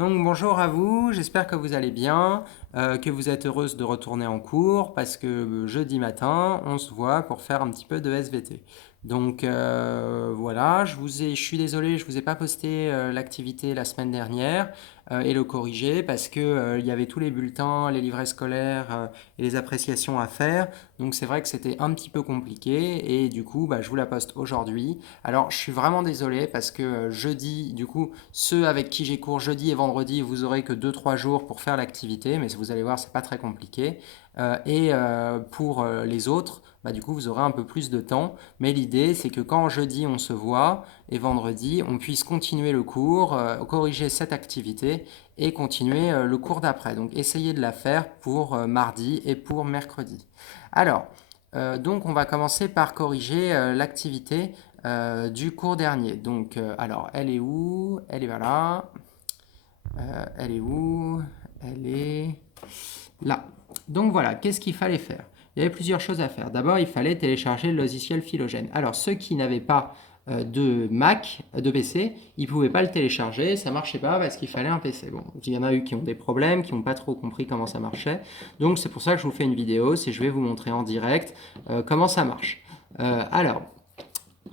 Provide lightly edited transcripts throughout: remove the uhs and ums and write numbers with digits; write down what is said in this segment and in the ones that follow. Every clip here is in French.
Donc bonjour à vous, j'espère que vous allez bien, que vous êtes heureuse de retourner en cours parce que jeudi matin, on se voit pour faire un petit peu de SVT. Donc voilà, je suis désolé, je vous ai pas posté l'activité la semaine dernière et le corriger parce que il y avait tous les bulletins, les livrets scolaires et les appréciations à faire. Donc c'est vrai que c'était un petit peu compliqué et du coup, je vous la poste aujourd'hui. Alors je suis vraiment désolé parce que jeudi, du coup, ceux avec qui j'ai cours jeudi et vendredi, vous aurez que 2 3 jours pour faire l'activité, mais vous allez voir, c'est pas très compliqué. Pour les autres, du coup, vous aurez un peu plus de temps. Mais l'idée, c'est que quand jeudi on se voit et vendredi, on puisse continuer le cours, corriger cette activité et continuer le cours d'après. Donc, essayez de la faire pour mardi et pour mercredi. Alors, donc, on va commencer par corriger l'activité du cours dernier. Donc, alors, elle est où? Elle est là. Elle est où? Elle est là. Donc voilà, qu'est-ce qu'il fallait faire? Il y avait plusieurs choses à faire. D'abord, il fallait télécharger le logiciel Philogène. Alors, ceux qui n'avaient pas de Mac, de PC, ils ne pouvaient pas le télécharger, ça ne marchait pas parce qu'il fallait un PC. Bon, il y en a eu qui ont des problèmes, qui n'ont pas trop compris comment ça marchait. Donc, c'est pour ça que je vous fais une vidéo, c'est je vais vous montrer en direct comment ça marche. Alors,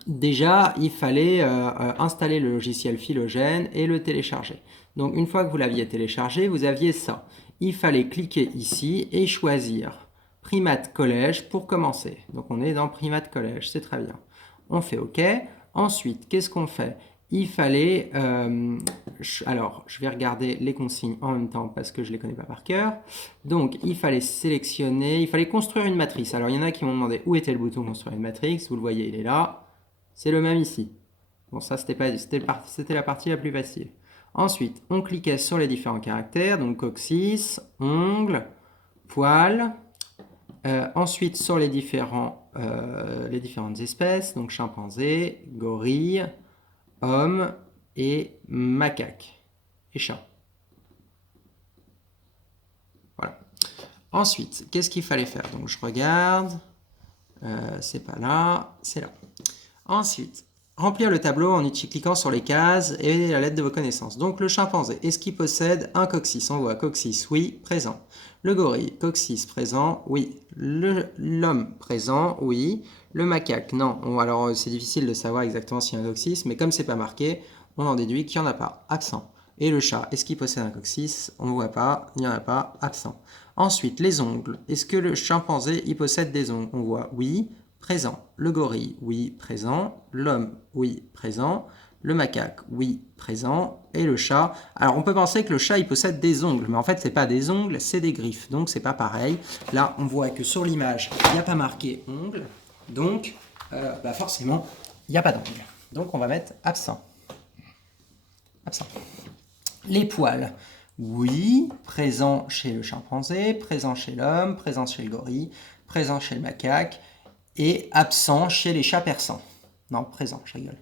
déjà, il fallait installer le logiciel Philogène et le télécharger. Donc une fois que vous l'aviez téléchargé, vous aviez ça. Il fallait cliquer ici et choisir Primate Collège pour commencer. Donc on est dans Primate Collège, c'est très bien. On fait OK. Ensuite, qu'est-ce qu'on fait? Il fallait... alors, je vais regarder les consignes en même temps parce que je ne les connais pas par cœur. Donc, il fallait sélectionner, il fallait construire une matrice. Alors, il y en a qui m'ont demandé où était le bouton construire une matrice. Vous le voyez, il est là. C'est le même ici. Bon, ça, c'était la partie la plus facile. Ensuite, on cliquait sur les différents caractères, donc coccyx, ongle, poil. Ensuite, sur les différentes espèces, donc chimpanzé, gorille, homme et macaque et chat. Voilà. Ensuite, qu'est-ce qu'il fallait faire? Donc, je regarde. C'est pas là, c'est là. Ensuite, remplir le tableau en cliquant sur les cases et la lettre de vos connaissances. Donc le chimpanzé, est-ce qu'il possède un coccyx? On voit coccyx, oui, présent. Le gorille, coccyx, présent, oui. L'homme, présent, oui. Le macaque, non. Alors c'est difficile de savoir exactement s'il y a un coccyx, mais comme c'est pas marqué, on en déduit qu'il n'y en a pas, absent. Et le chat, est-ce qu'il possède un coccyx? On ne voit pas, il n'y en a pas, absent. Ensuite, les ongles. Est-ce que le chimpanzé il possède des ongles? On voit oui, présent. Le gorille, oui, présent. L'homme, oui, présent. Le macaque, oui, présent. Et le chat. Alors, on peut penser que le chat, il possède des ongles, mais en fait, ce n'est pas des ongles, c'est des griffes. Donc, c'est pas pareil. Là, on voit que sur l'image, il n'y a pas marqué ongles. Donc, forcément, il n'y a pas d'ongles. Donc, on va mettre absent. Absent. Les poils. Oui, présent chez le chimpanzé, présent chez l'homme, présent chez le gorille, présent chez le macaque et absent chez les chats persans. Non, présent, je rigole.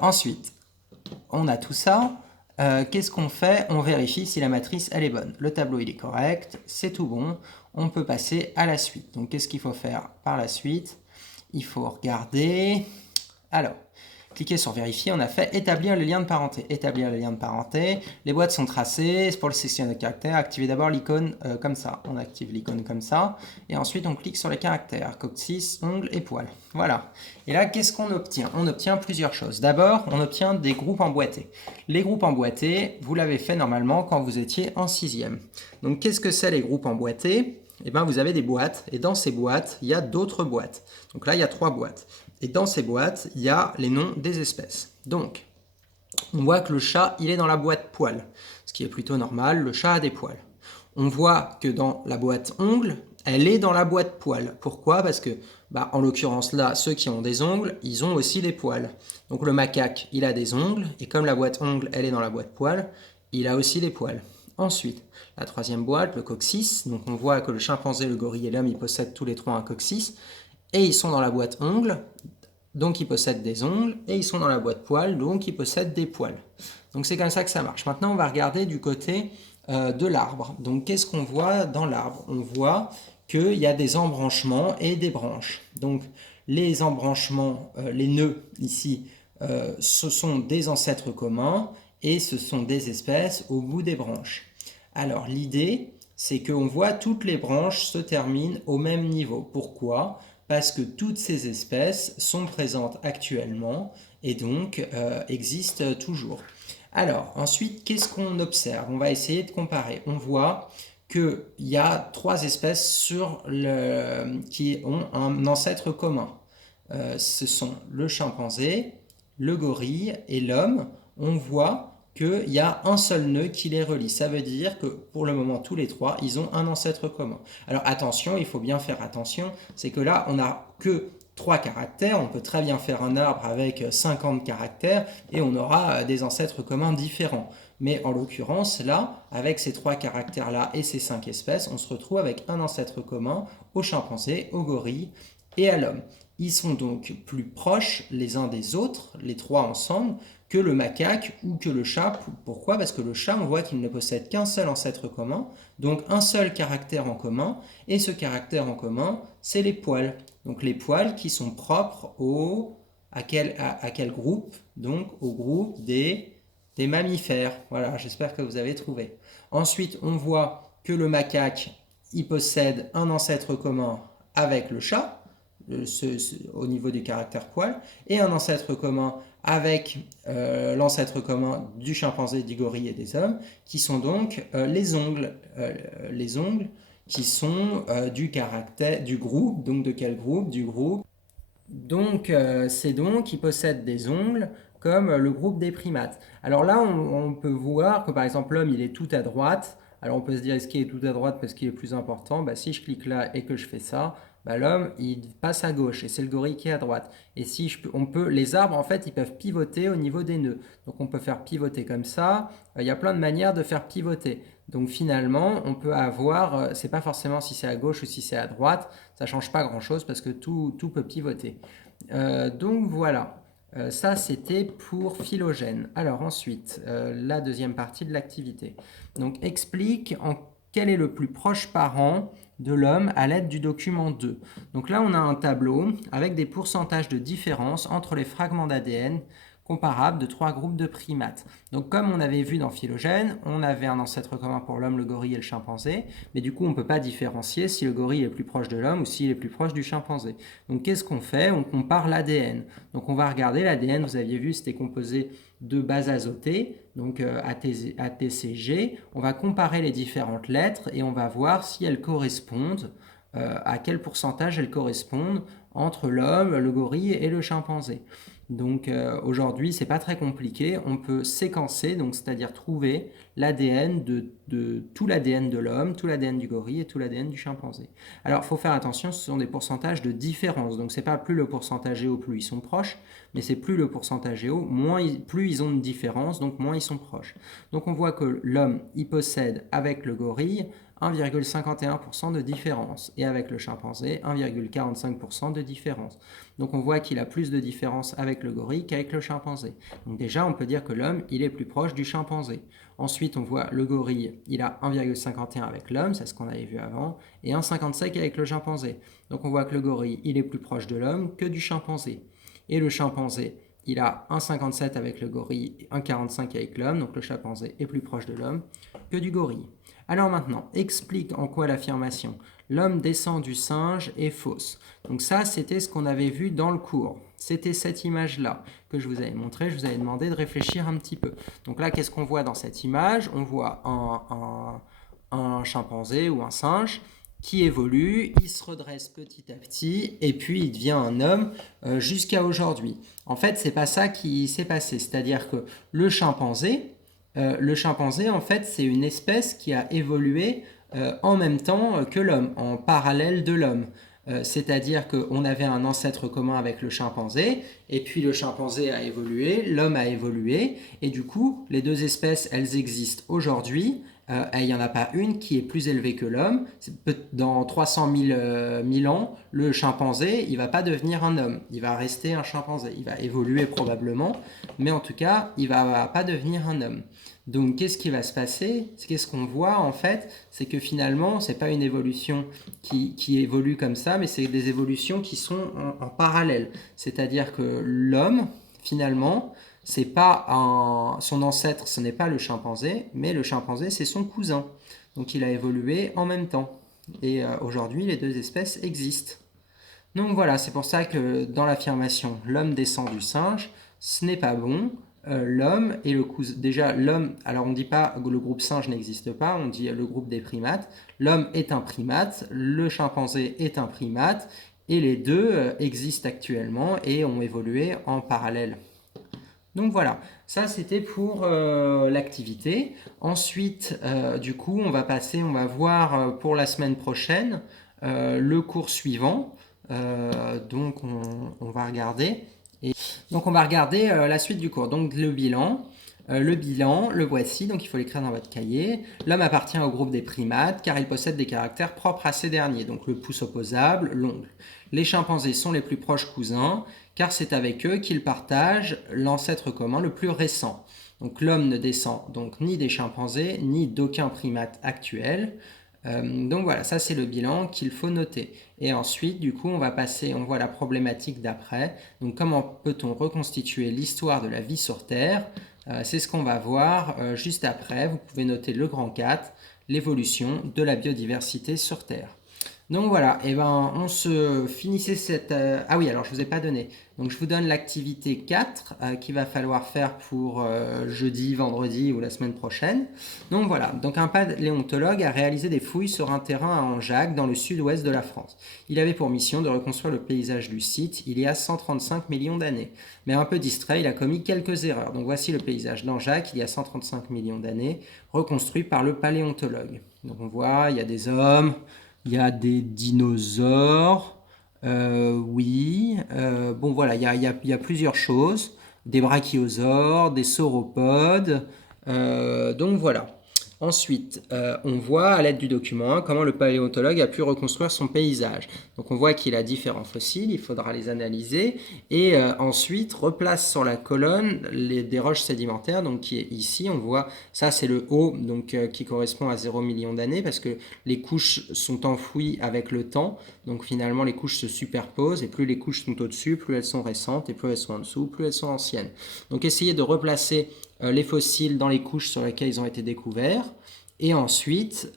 Ensuite, on a tout ça. Qu'est-ce qu'on fait? On vérifie si la matrice elle est bonne. Le tableau il est correct, c'est tout bon. On peut passer à la suite. Donc qu'est-ce qu'il faut faire par la suite? Il faut regarder. Alors, cliquez sur vérifier, on a fait établir les liens de parenté. Établir les liens de parenté, les boîtes sont tracées, c'est pour le sélectionner de caractères. Activez d'abord l'icône comme ça. On active l'icône comme ça. Et ensuite, on clique sur les caractères, coccyx, ongles et poils. Voilà. Et là, qu'est-ce qu'on obtient? On obtient plusieurs choses. D'abord, on obtient des groupes emboîtés. Les groupes emboîtés, vous l'avez fait normalement quand vous étiez en 6e. Donc, qu'est-ce que c'est les groupes emboîtés? Eh bien, vous avez des boîtes, et dans ces boîtes, il y a d'autres boîtes. Donc là, il y a 3 boîtes. Et dans ces boîtes, il y a les noms des espèces. Donc, on voit que le chat, il est dans la boîte poils, ce qui est plutôt normal, le chat a des poils. On voit que dans la boîte ongles, elle est dans la boîte poils. Pourquoi? Parce que, en l'occurrence là, ceux qui ont des ongles, ils ont aussi des poils. Donc le macaque, il a des ongles, et comme la boîte ongles, elle est dans la boîte poils, il a aussi des poils. Ensuite, la 3e boîte, le coccyx. Donc on voit que le chimpanzé, le gorille et l'homme, ils possèdent tous les 3 un coccyx. Et ils sont dans la boîte ongles, donc ils possèdent des ongles. Et ils sont dans la boîte poils, donc ils possèdent des poils. Donc c'est comme ça que ça marche. Maintenant, on va regarder du côté de l'arbre. Donc qu'est-ce qu'on voit dans l'arbre? On voit qu'il y a des embranchements et des branches. Donc les embranchements, les nœuds ici, ce sont des ancêtres communs. et ce sont des espèces au bout des branches. Alors l'idée, c'est qu'on voit toutes les branches se terminent au même niveau. Pourquoi? Parce que toutes ces espèces sont présentes actuellement et donc existent toujours. Alors ensuite, qu'est-ce qu'on observe? On va essayer de comparer. On voit qu'il y a 3 espèces qui ont un ancêtre commun. Ce sont le chimpanzé, le gorille et l'homme. On voit qu'il y a un seul nœud qui les relie. Ça veut dire que pour le moment, tous les 3, ils ont un ancêtre commun. Alors attention, il faut bien faire attention, c'est que là, on n'a que 3 caractères. On peut très bien faire un arbre avec 50 caractères et on aura des ancêtres communs différents. Mais en l'occurrence, là, avec ces 3 caractères-là et ces 5 espèces, on se retrouve avec un ancêtre commun au chimpanzé, au gorille et à l'homme. Ils sont donc plus proches les uns des autres, les 3 ensemble, que le macaque ou que le chat. Pourquoi? Parce que le chat, on voit qu'il ne possède qu'un seul ancêtre commun, donc un seul caractère en commun, et ce caractère en commun, c'est les poils. Donc les poils qui sont propres à quel groupe? Donc au groupe des mammifères. Voilà, j'espère que vous avez trouvé. Ensuite, on voit que le macaque, il possède un ancêtre commun avec le chat, au niveau du caractère poil, et un ancêtre commun avec l'ancêtre commun du chimpanzé, du gorille et des hommes, qui sont donc les ongles. Les ongles qui sont du groupe, donc de quel groupe? Du groupe. Donc c'est donc qui possèdent des ongles comme le groupe des primates. Alors là, on peut voir que par exemple l'homme, il est tout à droite. Alors on peut se dire, est-ce qu'il est tout à droite parce qu'il est plus important? Bah, si je clique là et que je fais ça, bah, l'homme, il passe à gauche et c'est le gorille qui est à droite. Et si les arbres, en fait, ils peuvent pivoter au niveau des nœuds. Donc on peut faire pivoter comme ça. Il y a plein de manières de faire pivoter. Donc finalement, on peut avoir, c'est pas forcément si c'est à gauche ou si c'est à droite, ça change pas grand-chose parce que tout peut pivoter. Donc voilà. Ça, c'était pour Phylogène. Alors ensuite, la deuxième partie de l'activité. Donc explique quel est le plus proche parent de l'homme à l'aide du document 2. Donc là, on a un tableau avec des pourcentages de différence entre les fragments d'ADN comparables de 3 groupes de primates. Donc comme on avait vu dans Phylogène, on avait un ancêtre commun pour l'homme, le gorille et le chimpanzé, mais du coup on ne peut pas différencier si le gorille est plus proche de l'homme ou s'il est plus proche du chimpanzé. Donc qu'est-ce qu'on fait? On compare l'ADN. Donc on va regarder l'ADN, vous aviez vu, c'était composé de bases azotées, donc ATCG. On va comparer les différentes lettres et on va voir si elles correspondent, à quel pourcentage elles correspondent entre l'homme, le gorille et le chimpanzé. Donc aujourd'hui, c'est pas très compliqué. On peut séquencer, donc c'est-à-dire trouver l'ADN de tout l'ADN de l'homme, tout l'ADN du gorille et tout l'ADN du chimpanzé. Alors, il faut faire attention, ce sont des pourcentages de différence. Donc, c'est pas plus le pourcentage géo, plus ils sont proches, mais c'est plus le pourcentage géo, plus ils ont de différence, donc moins ils sont proches. Donc, on voit que l'homme, il possède avec le gorille 1,51% de différence et avec le chimpanzé 1,45% de différence. Donc on voit qu'il a plus de différence avec le gorille qu'avec le chimpanzé. Donc déjà on peut dire que l'homme il est plus proche du chimpanzé. Ensuite on voit le gorille il a 1,51 avec l'homme, c'est ce qu'on avait vu avant, et 1,55 avec le chimpanzé. Donc on voit que le gorille il est plus proche de l'homme que du chimpanzé. Et le chimpanzé il a 1,57 avec le gorille et 1,45 avec l'homme, donc le chimpanzé est plus proche de l'homme que du gorille. Alors maintenant, explique en quoi l'affirmation « l'homme descend du singe » est fausse. Donc ça, c'était ce qu'on avait vu dans le cours. C'était cette image-là que je vous avais montré. Je vous avais demandé de réfléchir un petit peu. Donc là, qu'est-ce qu'on voit dans cette image? On voit un chimpanzé ou un singe qui évolue, il se redresse petit à petit et puis il devient un homme jusqu'à aujourd'hui. En fait, c'est pas ça qui s'est passé. C'est-à-dire que le chimpanzé, en fait, c'est une espèce qui a évolué en même temps que l'homme, en parallèle de l'homme. C'est-à-dire qu'on avait un ancêtre commun avec le chimpanzé, et puis le chimpanzé a évolué, l'homme a évolué, et du coup, les deux espèces, elles existent aujourd'hui. Il n'y en a pas une qui est plus élevée que l'homme. Dans 300 000 ans, le chimpanzé, il ne va pas devenir un homme. Il va rester un chimpanzé. Il va évoluer probablement, mais en tout cas, il ne va pas devenir un homme. Donc, qu'est-ce qui va se passer? Qu'est-ce qu'on voit en fait? C'est que finalement, ce n'est pas une évolution qui évolue comme ça, mais c'est des évolutions qui sont en parallèle. C'est-à-dire que l'homme, finalement, c'est pas son ancêtre, ce n'est pas le chimpanzé, mais le chimpanzé, c'est son cousin. Donc il a évolué en même temps. Et aujourd'hui, les deux espèces existent. Donc voilà, c'est pour ça que dans l'affirmation l'homme descend du singe, ce n'est pas bon. L'homme et le cousin. Déjà, l'homme, alors on ne dit pas que le groupe singe n'existe pas, on dit le groupe des primates. L'homme est un primate, le chimpanzé est un primate, et les deux existent actuellement et ont évolué en parallèle. Donc voilà, ça c'était pour l'activité. Ensuite, du coup, on va voir pour la semaine prochaine le cours suivant. Donc on va regarder. Donc on va regarder la suite du cours. Donc le bilan. Le voici, donc il faut l'écrire dans votre cahier. L'homme appartient au groupe des primates car il possède des caractères propres à ces derniers, donc le pouce opposable, l'ongle. Les chimpanzés sont les plus proches cousins car c'est avec eux qu'ils partagent l'ancêtre commun le plus récent. Donc l'homme ne descend donc ni des chimpanzés ni d'aucun primate actuel. Donc voilà, ça c'est le bilan qu'il faut noter. Et ensuite, du coup, on voit la problématique d'après. Donc comment peut-on reconstituer l'histoire de la vie sur Terre? C'est ce qu'on va voir juste après. Vous pouvez noter le grand 4, l'évolution de la biodiversité sur Terre. Donc voilà, et ben on se finissait cette... Ah oui, alors je ne vous ai pas donné. Donc je vous donne l'activité 4 qu'il va falloir faire pour jeudi, vendredi ou la semaine prochaine. Donc voilà, donc un paléontologue a réalisé des fouilles sur un terrain à Anjac dans le sud-ouest de la France. Il avait pour mission de reconstruire le paysage du site il y a 135 millions d'années. Mais un peu distrait, il a commis quelques erreurs. Donc voici le paysage d'Anjac il y a 135 millions d'années, reconstruit par le paléontologue. Donc on voit, il y a des hommes... Il y a des dinosaures, oui. Bon voilà, il y a plusieurs choses. Des brachiosaures, des sauropodes. Donc voilà. Ensuite, on voit à l'aide du document 1 comment le paléontologue a pu reconstruire son paysage. Donc on voit qu'il a différents fossiles, il faudra les analyser et ensuite replace sur la colonne des roches sédimentaires, donc qui est ici, on voit, ça c'est le haut, donc qui correspond à 0 million d'années parce que les couches sont enfouies avec le temps, donc finalement les couches se superposent et plus les couches sont au-dessus, plus elles sont récentes et plus elles sont en dessous, plus elles sont anciennes. Donc essayez de replacer les fossiles dans les couches sur lesquelles ils ont été découverts. Et ensuite,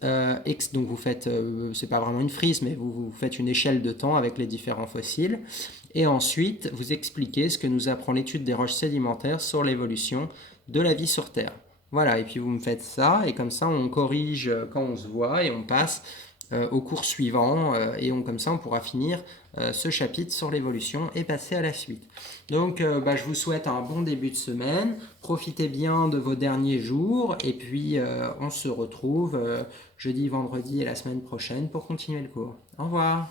donc vous faites, c'est pas vraiment une frise, mais vous faites une échelle de temps avec les différents fossiles. Et ensuite, vous expliquez ce que nous apprend l'étude des roches sédimentaires sur l'évolution de la vie sur Terre. Voilà, et puis vous me faites ça, et comme ça on corrige quand on se voit, et on passe au cours suivant, et comme ça on pourra finir ce chapitre sur l'évolution et passer à la suite. Donc je vous souhaite un bon début de semaine, profitez bien de vos derniers jours, et puis on se retrouve jeudi, vendredi et la semaine prochaine pour continuer le cours. Au revoir.